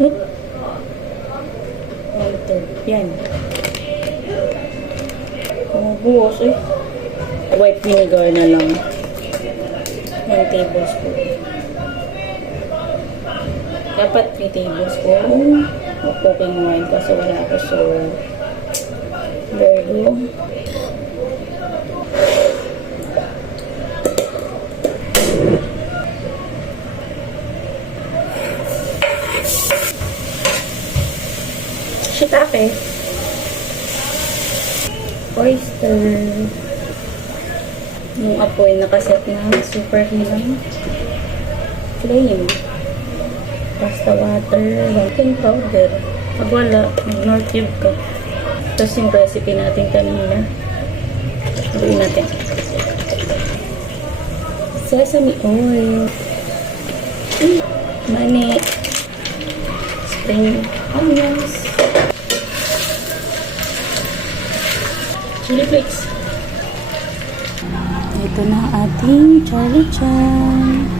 Ito. Yan. Buhos eh. White vinegar na lang. 1 tablespoon. Dapat 3 tablespoon of cooking wine kasi wala ako. So, there you go. Shiitake. Oyster. Yung apoy nakaset na super hilang flame. Pasta water. Baking powder. Pag wala, mag-nor cube ka. Tapos yung recipe natin kanina. Gawin natin. Sesame oil. Mani. Spring onions. Chili flakes. Ito na ating Charlie Chan.